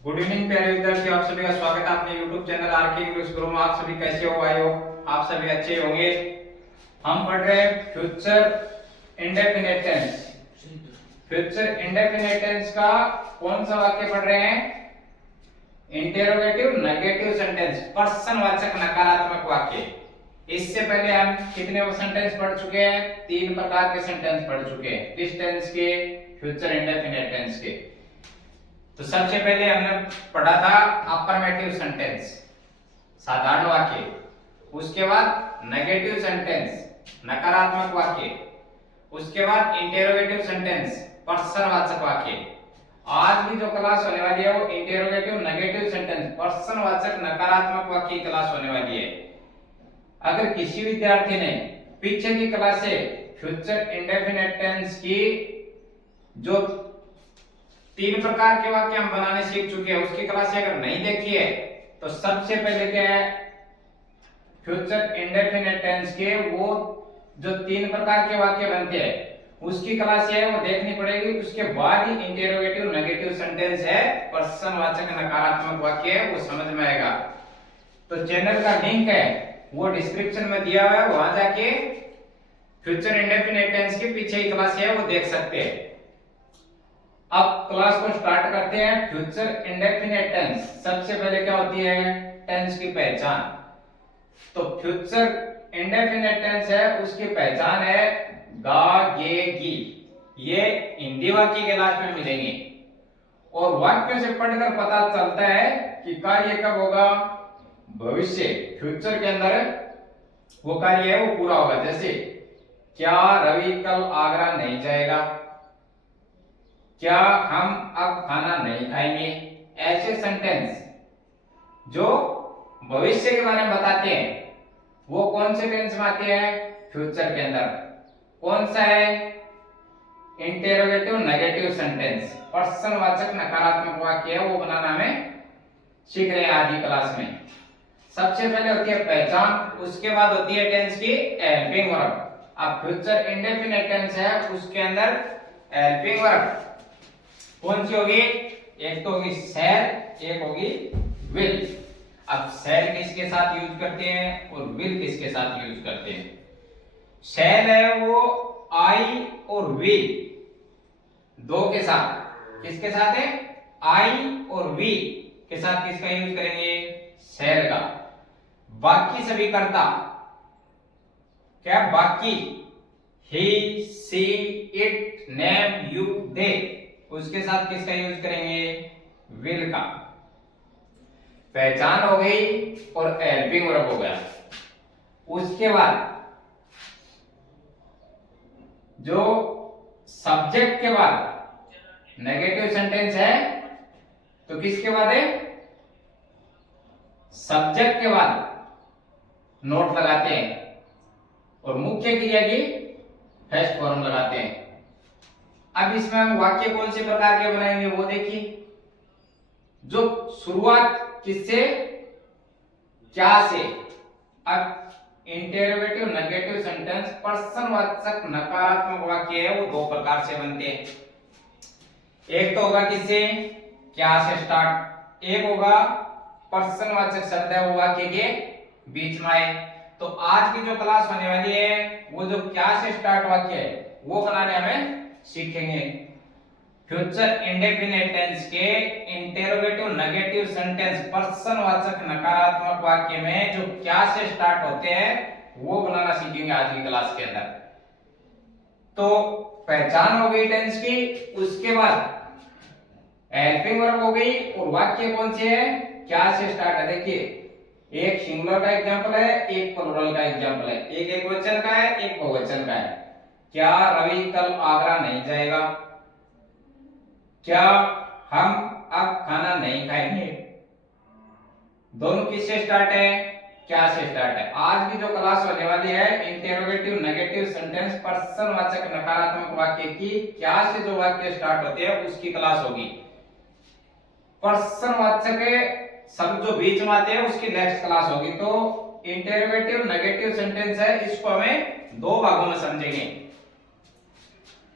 Good evening प्यारे विद्यार्थी, आप सभी का स्वागत है अपने YouTube चैनल आरके इंग्लिश गुरु में। आप सभी कैसे हो? आई हो आप सभी अच्छे होंगे। हम पढ़ रहे हैं future indefinite tense. Future indefinite tense का कौन सा वाक्य पढ़ रहे हैं? इंटेरोगेटिव नेगेटिव सेंटेंस, प्रश्नवाचक नकारात्मक वाक्य। इससे पहले हम कितने सेंटेंस पढ़ चुके हैं? 3 प्रकार के सेंटेंस पढ़ चुके हैं। किस टेंस के? फ्यूचर इंडेफिनिट टेंस के। तो सबसे पहले हमने पढ़ा था अफर्मेटिव सेंटेंस, साधारण वाक्य। उसके बाद नेगेटिव सेंटेंस, नकारात्मक वाक्य। उसके बाद इंटेरोगेटिव सेंटेंस, प्रश्नवाचक वाक्य। आज भी जो क्लास होने वाली है वो इंटेरोगेटिव नेगेटिव सेंटेंस, प्रश्नवाचक नकारात्मक वाक्य की क्लास होने वाली है। अगर किसी विद्यार्थी ने पीछे की क्लास से फ्यूचर इंडेफिनिट टेंस की जो 3 प्रकार के वाक्य हम बनाने सीख चुके हैं, उसकी क्लास अगर नहीं देखी है तो सबसे पहले क्या है, फ्यूचर इंडेफिनिट टेंस के वो जो 3 प्रकार के वाक्य बनते हैं उसकी क्लास है वो देखनी पड़ेगी। उसके बाद ही इंटेरोगेटिव नेगेटिव सेंटेंस है, प्रश्नवाचक नकारात्मक वाक्य है, वो समझ में आएगा। तो चैनल का लिंक है वो डिस्क्रिप्शन में दिया हुआ है, वहां जाके फ्यूचर इंडेफिनिट टेंस के पीछे की क्लास है वो देख सकते हैं। अब क्लास को स्टार्ट करते हैं। फ्यूचर इंडेफिनिट टेंस, सबसे पहले क्या होती है? टेंस की पहचान। तो फ्यूचर इंडेफिनिट टेंस है उसकी पहचान है गा गे गी। ये हिंदी वाक्य के लास्ट में मिलेंगे और वाक्यों से पढ़कर पता चलता है कि कार्य कब होगा? भविष्य, फ्यूचर के अंदर वो कार्य है वो पूरा होगा। जैसे क्या रवि कल आगरा नहीं जाएगा? क्या हम अब खाना नहीं खाएंगे? ऐसे सेंटेंस जो भविष्य के बारे में बताते हैं वो कौन से टेंस में आते हैं? फ्यूचर के अंदर। कौन सा है? इंटेरोगेटिव नेगेटिव सेंटेंस, प्रश्नवाचक नकारात्मक वाक्य है वो बनाना हमें सीख रहे हैं आज की क्लास में। सबसे पहले होती है पहचान, उसके बाद होती है टेंस की हेल्पिंग वर्ब। अब फ्यूचर इंडेफिनिट टेंस है उसके अंदर हेल्पिंग वर्ब कौन सी होगी? एक तो होगी शैल, एक होगी विल। अब शैल किसके साथ यूज करते हैं और विल किसके साथ यूज करते हैं? शैल है वो आई और वी दो के साथ। किसके साथ है? आई और वी के साथ किसका यूज करेंगे? शैल का। बाकी सभी कर्ता, क्या बाकी? ही, सी, इट, नेम, यू, दे, उसके साथ किसका यूज करेंगे? विल का। पहचान हो गई और हेल्पिंग वर्ब हो गया। उसके बाद जो सब्जेक्ट के बाद नेगेटिव सेंटेंस है तो किसके बाद है? सब्जेक्ट के बाद नोट लगाते हैं और मुख्य क्रिया की फर्स्ट फॉर्म लगाते हैं। अब इसमें हम वाक्य कौन से प्रकार के बनाएंगे वो देखिए। जो शुरुआत किससे? क्या से। अब इंटेरोगेटिव नेगेटिव सेंटेंस, प्रश्नवाचक नकारात्मक वाक्य है वो 2 प्रकार से बनते हैं। एक तो होगा किससे? क्या से स्टार्ट। एक होगा प्रश्नवाचक शब्द है वो वाक्य के बीच में आए। तो आज की जो क्लास होने वाली है वो जो क्या से स्टार्ट वाक्य है वो बनाने हमें सीखेंगे। फ्यूचर इंडेफिनिट टेंस के इंटेरोगेटिव नेगेटिव सेंटेंस, प्रश्नवाचक नकारात्मक वाक्य में जो क्या से स्टार्ट होते हैं वो बनाना सीखेंगे आज की क्लास के अंदर। तो पहचान हो गई टेंस की, उसके बाद हेल्पिंग वर्ब हो गई और वाक्य कौन से है? क्या से स्टार्ट है। देखिए एक सिंगुलर का एग्जांपल है, एक प्लुरल का एग्जांपल है, एक एकवचन का है, एक बहुवचन का है। क्या रवि कल आगरा नहीं जाएगा? क्या हम अब खाना नहीं खाएंगे? दोनों किससे स्टार्ट है? क्या से स्टार्ट है। आज की जो क्लास होने वाली है इंटेरोगेटिव नेगेटिव सेंटेंस, प्रश्नवाचक नकारात्मक वाक्य की क्या से जो वाक्य स्टार्ट होते हैं उसकी क्लास होगी। प्रश्नवाचक शब्द जो बीच में आते हैं उसकी नेक्स्ट क्लास होगी। तो इंटेरोगेटिव नेगेटिव सेंटेंस है, इसको हमें 2 भागों में समझेंगे।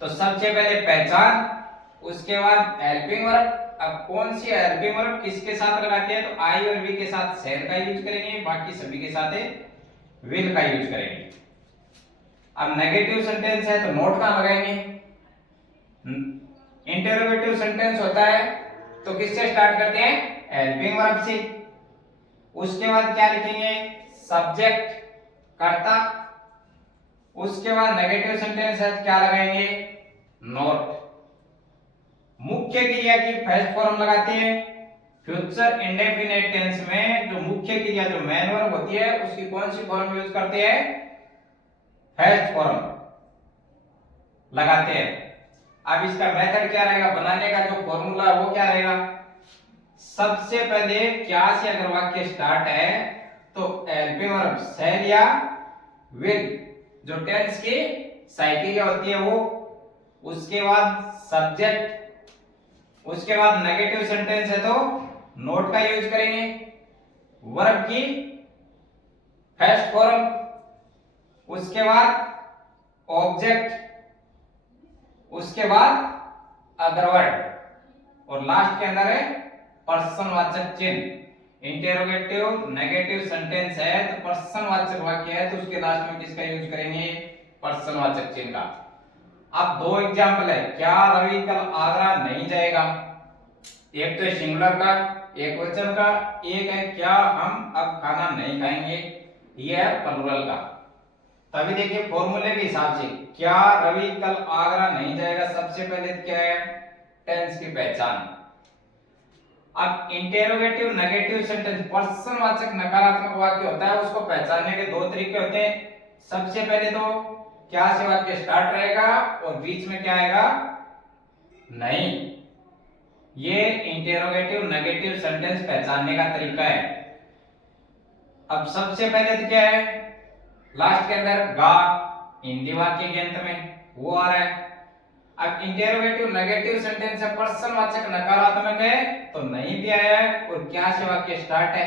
तो सबसे पहले पहचान, उसके बाद हेल्पिंग वर्ब, अब कौन सी हेल्पिंग वर्ब किसके साथ लगाते हैं, तो आई और वी के साथ शैल का यूज करेंगे, बाकी सभी के साथ विल का यूज करेंगे। अब नेगेटिव सेंटेंस है तो नोट कहां लगाएंगे, इंटरोगेटिव सेंटेंस होता है तो किससे स्टार्ट करते हैं, हेल्पिंग वर्ब से। उसके बाद क्या लिखेंगे, सब्जेक्ट कर्ता। उसके बाद नेगेटिव सेंटेंस है क्या लगाएंगे, नोट। मुख्य क्रिया की फर्स्ट फॉर्म लगाते हैं। फ्यूचर इंडेफिनिट टेंस में जो मुख्य क्रिया जो मेन वर्ब होती है उसकी कौन सी फॉर्म यूज करते हैं, फर्स्ट फॉर्म लगाते हैं। अब इसका मेथड क्या रहेगा, बनाने का जो फॉर्मूला है वो क्या रहेगा, सबसे पहले क्या से अगर वाक्य स्टार्ट है तो हेल्पिंग वर्ब शैल या विल, जो टेंस की साइकिल होती है वो, उसके बाद सब्जेक्ट, उसके बाद नेगेटिव सेंटेंस है तो नोट का यूज करेंगे, वर्ब की फर्स्ट फॉर्म, उसके बाद ऑब्जेक्ट, उसके बाद अदर वर्ड, और लास्ट के अंदर है पर्सनवाचक चिन्ह। इंटरोगेटिव नेगेटिव सेंटेंस है तो पर्सनवाचक वाक्य है तो उसके लास्ट में किसका यूज करेंगे, पर्सनवाचक चिन्ह का। अब दो एग्जांपल है, क्या रवि कल आगरा नहीं जाएगा, एक तो सिंगुलर का एक वचन का, एक है क्या हम अब खाना नहीं खाएंगे, यह है प्लुरल का। तभी देखिए फॉर्मूले के हिसाब से क्या रवि कल आगरा नहीं जाएगा, सबसे पहले क्या है, टेंस की पहचान। अब इंटरोगेटिव नेगेटिव सेंटेंस पर्सनवाचक नकारात्मक वाक्य होता है, उसको पहचानने के दो तरीके होते हैं। सबसे पहले तो क्या से वाक्य स्टार्ट रहेगा और बीच में क्या आएगा, नहीं। ये इंटरोगेटिव नेगेटिव सेंटेंस पहचानने का तरीका है। अब सबसे पहले तो क्या है, लास्ट के अंदर गा हिंदी वाक्य के अंत में वो आ रहा है। अब इंटरोगेटिव नेगेटिव सेंटेंस है पर्सनवाचक नकारात्मक है तो नहीं भी आया है और क्या से वाक्य स्टार्ट है,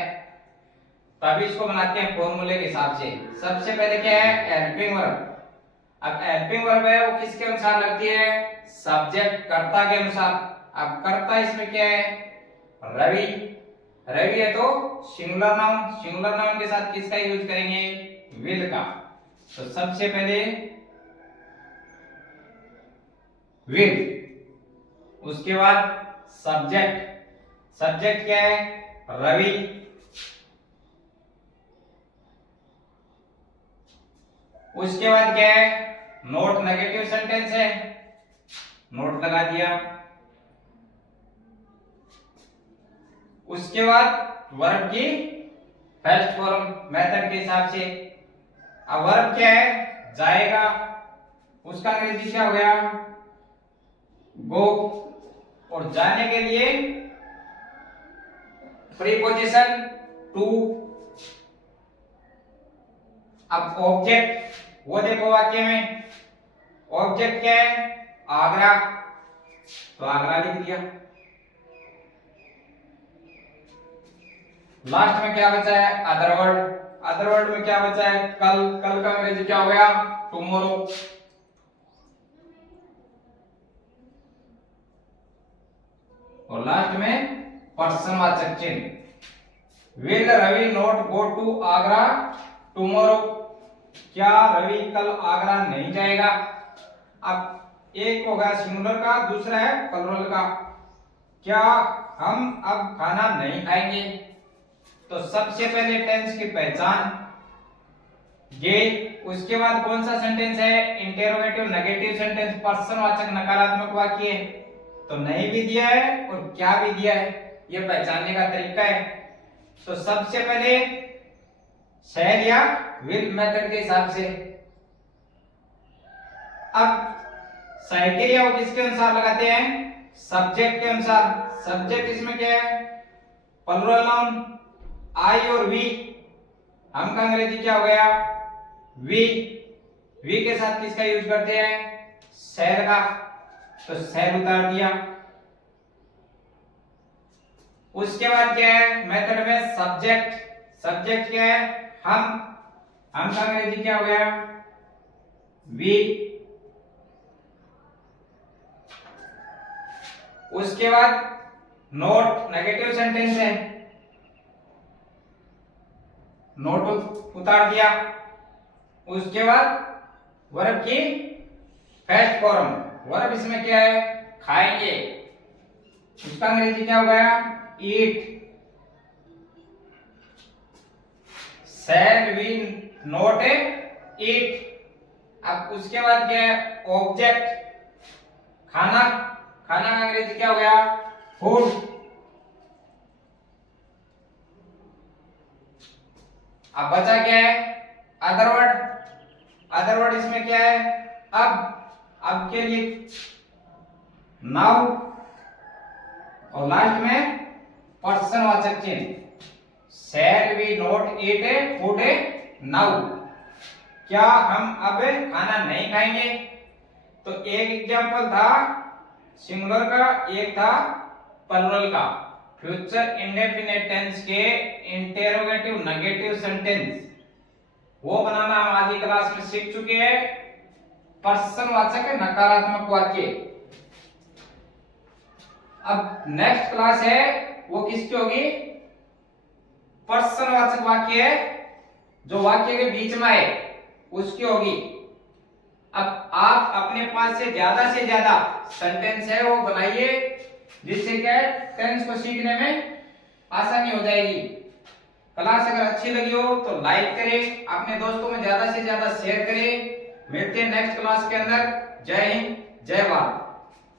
तभी इसको बनाते हैं फॉर्मूले के हिसाब से। सबसे पहले क्या है, हेल्पिंग वर्ब। अब हेल्पिंग वर्ब है वो किसके अनुसार लगती है, सब्जेक्ट कर्ता के अनुसार। अब कर्ता इसमें क्या है, रवि, रवि है तो सिंगुलर नाउन, सिंगुलर नाउन के साथ किसका यूज करेंगे, विल का। तो सबसे पहले विल, उसके बाद सब्जेक्ट, सब्जेक्ट क्या है, रवि, उसके बाद क्या है, नोट नेगेटिव सेंटेंस है, नोट लगा दिया। उसके बाद वर्ब की फर्स्ट फॉर्म मेथड के हिसाब से। अब वर्ब क्या है, जाएगा, उसका अंग्रेजी क्या हो गया, गो, और जाने के लिए प्रीपोजिशन टू। अब ऑब्जेक्ट वो देखो वाक्य में, ऑब्जेक्ट क्या है, आगरा, तो आगरा लिख दिया। लास्ट में क्या बचा है, अदर वर्ड, अदर वर्ड में क्या बचा है, कल, कल का अंग्रेजी क्या हो गया, टुमारो। और लास्ट में पर्सनवाचक चिन्ह, will Ravi not go to Agra tomorrow, क्या रवि कल आगरा नहीं जाएगा। अब एक होगा सिंगुलर का, दूसरा है प्लुरल का, क्या हम अब खाना नहीं खाएंगे। तो सबसे पहले टेंस की पहचान ये, उसके बाद कौन सा सेंटेंस है, इंटरोगेटिव नेगेटिव सेंटेंस पर्सनवाचक नकारात्मक वाक्य, तो नहीं भी दिया है और क्या भी दिया है, ये पहचानने का तरीका है। तो सबसे पहले शैल या विल मेथड के हिसाब से। अब साइकिल वो किसके अनुसार लगाते हैं, सब्जेक्ट के अनुसार। सब्जेक्ट इसमें क्या है, प्लुरल नाउन, आई और वी, हम का अंग्रेजी क्या हो गया, वी, वी के साथ किसका यूज करते हैं, शैल का, तो शैल उतार दिया। उसके बाद क्या है मेथड में, सब्जेक्ट, सब्जेक्ट क्या है, हम का अंग्रेजी क्या हो गया, वी। उसके बाद नोट नेगेटिव सेंटेंस है, नोट उतार दिया। उसके बाद वर्ब की फर्स्ट फॉर्म, वर्ब इसमें क्या है, खाएंगे, उसका अंग्रेजी क्या हो गया, ईट। शैल वी नॉट ईट। अब उसके बाद क्या है, ऑब्जेक्ट, खाना, खाना का अंग्रेजी क्या हो गया, फूड। अब बचा क्या है, अदर वर्ड। अदर वर्ड इसमें क्या है, अब के लिए नाउ, और लास्ट में पर्सनवाचक चिन्ह। Shall we not eat food now, क्या हम अब खाना नहीं खाएंगे। तो एक एग्जांपल था सिंगुलर का, एक था प्लुरल का। फ्यूचर इंडेफिनिट टेंस के इंटेरोगेटिव नेगेटिव सेंटेंस वो बनाना हम आज की क्लास में सीख चुके हैं। पर्सनवाचक नकारात्मक वाक्य। अब नेक्स्ट क्लास है वो किसकी होगी, पर्सनवाचक वाक्य है जो वाक्य के बीच में है उसकी होगी। अब आप अपने पास से ज्यादा सेंटेंस है वो बनाइए, जिससे क्या टेंस को सीखने में आसानी हो जाएगी। क्लास अगर अच्छी लगी हो तो लाइक करें, अपने दोस्तों में ज्यादा से ज्यादा शेयर करें। मिलते हैं नेक्स्ट क्लास के अंदर। जय हिंद, जय भारत।